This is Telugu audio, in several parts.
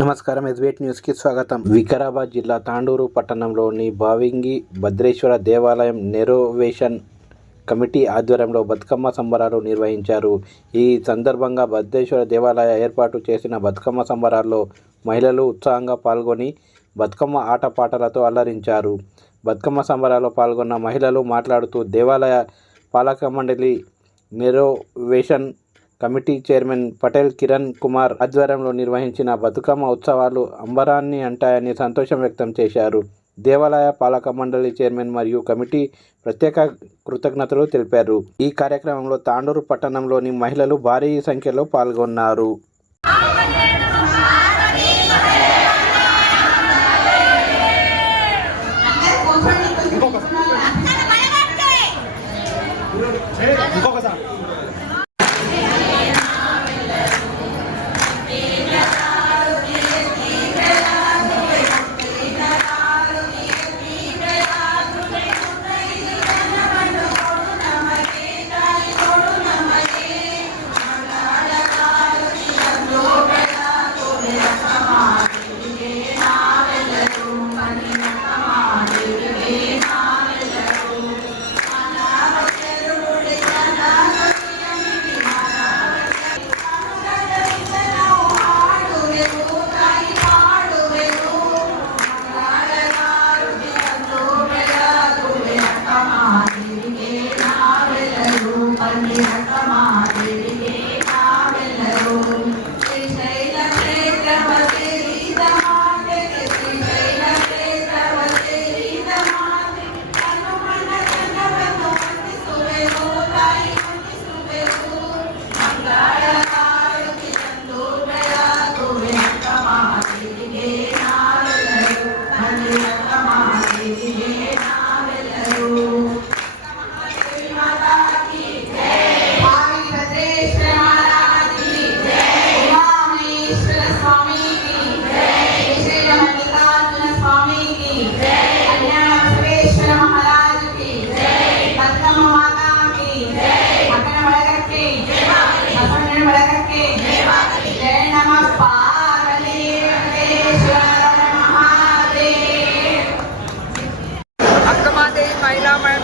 నమస్కారం, ఎస్బీఐ న్యూస్కి స్వాగతం. వికారాబాద్ జిల్లా తాండూరు పట్టణంలోని భావింగి భద్రేశ్వర దేవాలయం నెరోవేషన్ కమిటీ ఆధ్వర్యంలో బతుకమ్మ సంబరాలు నిర్వహించారు. ఈ సందర్భంగా భద్రేశ్వర దేవాలయ ఏర్పాటు చేసిన బతుకమ్మ సంబరాల్లో మహిళలు ఉత్సాహంగా పాల్గొని బతుకమ్మ ఆటపాటలతో అల్లరించారు. బతుకమ్మ సంబరాల్లో పాల్గొన్న మహిళలు మాట్లాడుతూ దేవాలయ పాలక మండలి నెరోవేషన్ కమిటీ చైర్మన్ పటేల్ కిరణ్ కుమార్ ఆధ్వర్యంలో నిర్వహించిన బతుకమ్మ ఉత్సవాలు అంబరాన్ని అంటాయని సంతోషం వ్యక్తం చేశారు. దేవాలయ పాలక మండలి చైర్మన్ మరియు కమిటీ ప్రత్యేక కృతజ్ఞతలు తెలిపారు. ఈ కార్యక్రమంలో తాండూరు పట్టణంలోని మహిళలు భారీ సంఖ్యలో పాల్గొన్నారు.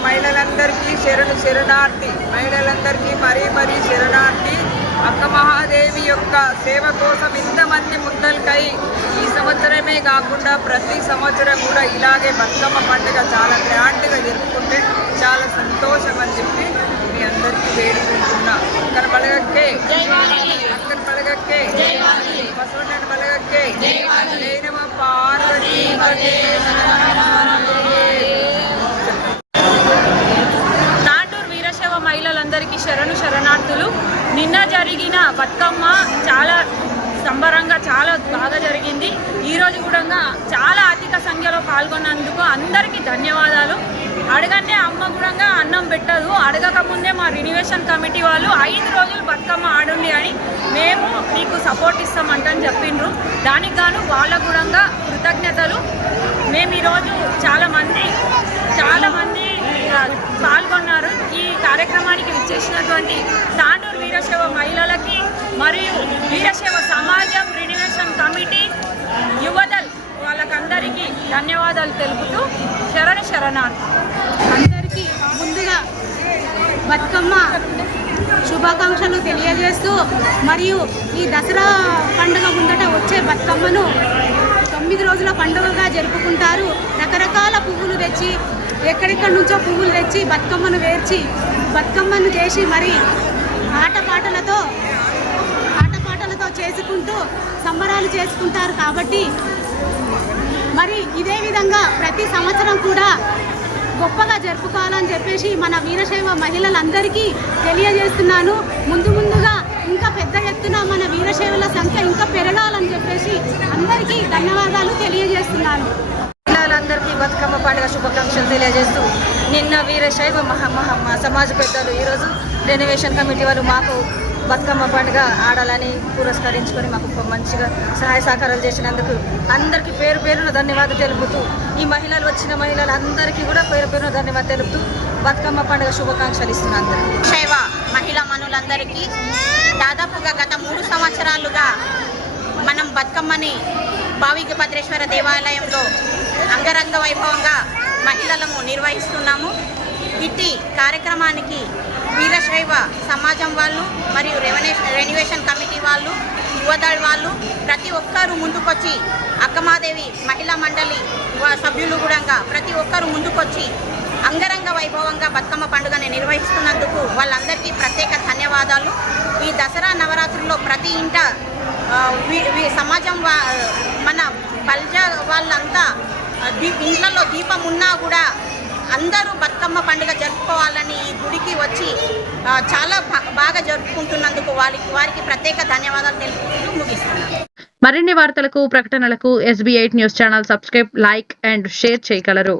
మహిళలందరికీ శరణార్థి, మహిళలందరికీ మరీ శరణార్థి. అక్క మహాదేవి యొక్క సేవ కోసం ఇంతమంది ముందలకై ఈ సంవత్సరమే కాకుండా ప్రతి సంవత్సరం కూడా ఇలాగే బతుకమ్మ పండుగ చాలా గ్రాండ్గా జరుపుకుంటే చాలా సంతోషం అని చెప్పి మీ అందరికీ వేడుకుంటున్నా. అక్కన బలగక్కే, అక్కన బలగక్కే, బసవన్న బలగక్కే, జైనమ పార్వతీ మహిళలందరికీ శరణార్థులు. నిన్న జరిగిన బతుకమ్మ చాలా సంబరంగా చాలా బాగా జరిగింది. ఈరోజు కూడా చాలా అధిక సంఖ్యలో పాల్గొన్నందుకు అందరికీ ధన్యవాదాలు. అడగంటే అమ్మ కూడా అన్నం పెట్టదు. అడగకముందే మా రినోవేషన్ కమిటీ వాళ్ళు 5 రోజులు బతుకమ్మ ఆడండి అని మేము మీకు సపోర్ట్ ఇస్తామంటని చెప్పిండ్రు. దానికి గాను వాళ్ళకు కూడా కృతజ్ఞతలు. మేము ఈరోజు చాలామంది పాల్గొన్నారు. ఈ కార్యక్రమానికి విచ్చేసినటువంటి తాండూరు వీరశైవ మహిళలకి మరియు వీరశైవ సమాజం రినోవేషన్ కమిటీ యువదల్ వాళ్ళకందరికీ ధన్యవాదాలు తెలుపుతూ శరణార్థి. అందరికీ ముందుగా బతుకమ్మ శుభాకాంక్షలు తెలియజేస్తూ మరియు ఈ దసరా పండుగ ముందట వచ్చే బతుకమ్మను 9 రోజుల పండుగగా జరుపుకుంటారు. రకరకాల పువ్వులు తెచ్చి ఎక్కడెక్కడి నుంచో పువ్వులు తెచ్చి బతుకమ్మను వేర్చి బతుకమ్మను చేసి మరి ఆటపాటలతో చేసుకుంటూ సంబరాలు చేసుకుంటారు. కాబట్టి మరి ఇదే విధంగా ప్రతి సంవత్సరం కూడా గొప్పగా జరుపుకోవాలని చెప్పేసి మన వీరశైవ మహిళలందరికీ తెలియజేస్తున్నాను. ముందుగా ఇంకా పెద్ద ఎత్తున మన వీరశైవుల సంఖ్య ఇంకా పెరగాలని చెప్పేసి అందరికీ ధన్యవాదాలు తెలియజేస్తున్నాను. మహిళలందరికీ బతుకమ్మ పండుగ శుభాకాంక్షలు తెలియజేస్తూ నిన్న వీరశైవ సమాజ పెద్దలు ఈరోజు రెనోవేషన్ కమిటీ వాళ్ళు మాకు బతుకమ్మ పండుగ ఆడాలని పురస్కరించుకొని మాకు మంచిగా సహాయ సహకారాలు చేసినందుకు అందరికీ పేరున ధన్యవాదాలు తెలుపుతూ ఈ మహిళలు వచ్చిన మహిళలందరికీ కూడా పేరున ధన్యవాదాలు తెలుపుతూ బతుకమ్మ పండుగ శుభాకాంక్షలు ఇస్తున్నాను. మహిళా మనులందరికీ దాదాపుగా గత 3 సంవత్సరాలుగా మనం బతుకమ్మని భావింగి భద్రేశ్వర దేవాలయంలో అంగరంగ వైభవంగా మహిళలము నిర్వహిస్తున్నాము. ఇట్టి కార్యక్రమానికి వీరశైవ సమాజం వాళ్ళు మరియు రెన్యువేషన్ కమిటీ వాళ్ళు, యువదళ్ వాళ్ళు ప్రతి ఒక్కరూ ముందుకొచ్చి, అక్కమాదేవి మహిళా మండలి సభ్యులు కూడా ప్రతి ఒక్కరూ ముందుకొచ్చి అంగరంగ వైభవంగా బతుకమ్మ పండుగని నిర్వహిస్తున్నందుకు వాళ్ళందరికీ ప్రత్యేక ధన్యవాదాలు. ఈ దసరా నవరాత్రుల్లో ప్రతి ఇంట సమాజం మన బల్జ వాళ్ళంతా ఇంట్లో దీపం ఉన్నా కూడా అందరూ బతుకమ్మ పండుగ జరుపుకోవాలని ఈ గుడికి వచ్చి చాలా బాగా జరుపుకుంటున్నందుకు వారికి ప్రత్యేక ధన్యవాదాలు తెలుపుతూ ముగిస్తున్నాను. మరిన్ని వార్తలకు ప్రకటనలకు SB8 news channel subscribe, like and share చేయగలరు.